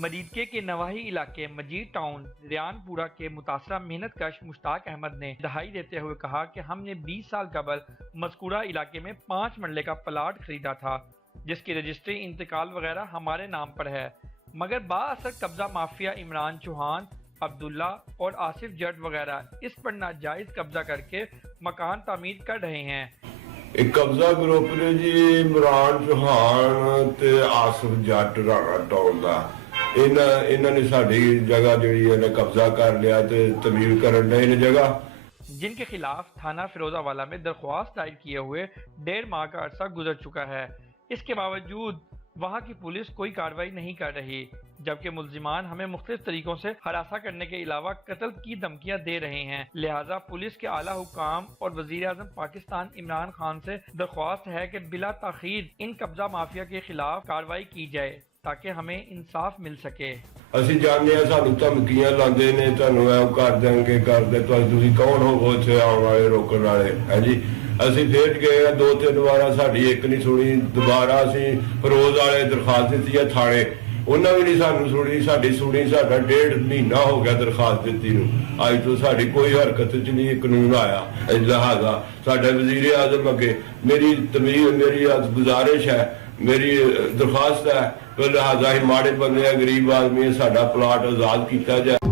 مریدکے کے نواحی علاقے مجید ٹاؤن ریان پورہ کے متاثرہ محنت کش مشتاق احمد نے دہائی دیتے ہوئے کہا کہ ہم نے 20 سال قبل مذکورہ علاقے میں 5 مرلے کا پلاٹ خریدا تھا جس کی رجسٹری انتقال وغیرہ ہمارے نام پر ہے، مگر بااثر قبضہ مافیا عمران چوہان، عبداللہ اور آصف جٹ وغیرہ اس پر ناجائز قبضہ کر کے مکان تعمیر کر رہے ہیں۔ ایک قبضہ گروپ نے جی عمران چوہان تے آصف جٹ رانا ٹاؤن دا انہاں نے ساڈی جگہ جڑی ہے قبضہ کر لیا تے تعمیر کرن دے نے جگہ، جن کے خلاف تھانہ فیروزہ والہ میں درخواست دائر کیے ہوئے 1.5 ماہ کا عرصہ گزر چکا ہے۔ اس کے باوجود وہاں کی پولیس کوئی کارروائی نہیں کر رہی، جبکہ ملزمان ہمیں مختلف طریقوں سے ہراساں کرنے کے علاوہ قتل کی دھمکیاں دے رہے ہیں۔ لہٰذا پولیس کے اعلیٰ حکام اور وزیر اعظم پاکستان عمران خان سے درخواست ہے کہ بلا تاخیر ان قبضہ مافیا کے خلاف کارروائی کی جائے تاکہ ہمیں انصاف مل سکے۔ اسی جاننے ہیں سانو دھمکیاں لاندے نے، تانوں اے کر دیں گے کر دے، تسی کون ہو اوتھے آਉਣ والے روکਣ والے ہے جی۔ اسی پھر گئے 2-3 بار، ساڈی ایک نہیں سنی، دوبارہ اسی فروز والے درخواست دیتی ہے تھانے، انہاں بھی نہیں سانو سنی، ساڈی سنی، ساڈا 1.5 مہینہ ہو گیا درخواست دیتی نو، اج تو ساڈی کوئی حرکت چ نہیں قانون آیا۔ لہٰذا ساڈا وزیر اعظم اگے میری گزارش ہے، میری درخواست ہے، لہٰذا ہی ماڑے بندے غریب آدمی ساڈا پلاٹ آزاد کیتا جائے۔